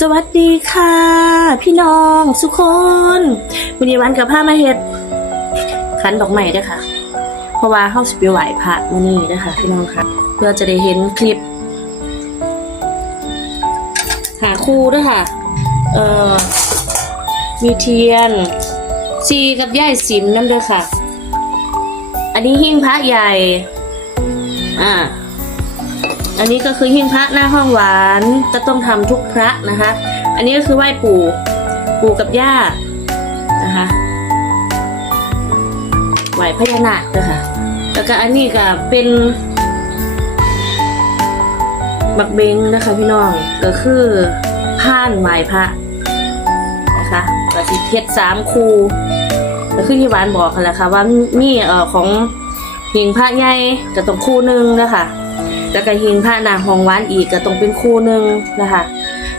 สวัสดีค่ะ พี่น้องทุกคนวันนี้วันกับผ้ามาเฮ็ดขันดอกไม้ด้วยค่ะ เพราะว่าเฮาสิไปไหว้พระมนี้เด้อค่ะพี่น้องค่ะ เพื่อจะได้เห็นคลิป หาครูด้วยค่ะ เอ่อ มีเทียนซีกับย่ายสิมนั่นด้วยค่ะ อันนี้หิ้งพระใหญ่ อ่า อันนี้ก็คือหิ้งพระหน้าห้องหวานจะต้องทำทุกพระนะคะ อันนี้ก็คือไหว้ปู่ปู่กับย่านะคะไหว้พญานาคด้วยค่ะ แล้วก็อันนี้ก็เป็นบักเบงนะคะพี่น้องก็คือผ่านไหว้พระนะคะก็สิเพชรสามคูก็คือที่หวานบอกกันแหละค่ะว่ามีเอ่อของหิงพระใหญ่ก็ต้องคู่หนึ่งนะคะ แล้วก็หิงพระนางหองหวานอีกก็ต้องเป็นคู่หนึ่งนะคะ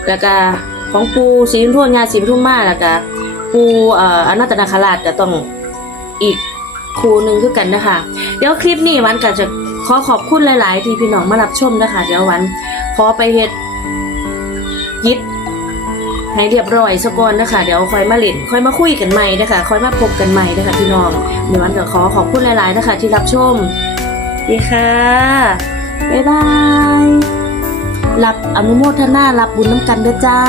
แล้วก็ของปูศรีทุ่นงาศรีทุมมาแล้วก็ปูเอ่ออนัตนาคราชก็ต้องอีกคู่หนึ่งคือกันนะคะ เดี๋ยวคลิปนี้วันก็จะขอขอบคุณหลาย ๆ ที่พี่น้องมารับชมนะคะ เดี๋ยววันขอไปเฮ็ดยิดให้เรียบร้อยสก่อนนะคะ เดี๋ยวค่อยมาเล่นค่อยมาคุยกันใหม่นะคะค่อยมาพบกันใหม่นะคะพี่น้องเดี๋ยววันก็ขอขอบคุณหลาย ๆ นะคะ ที่รับชมดีค่ะ บ๊ายบาย รับอนุโมทนารับบุญน้ำกันเด้อจ้า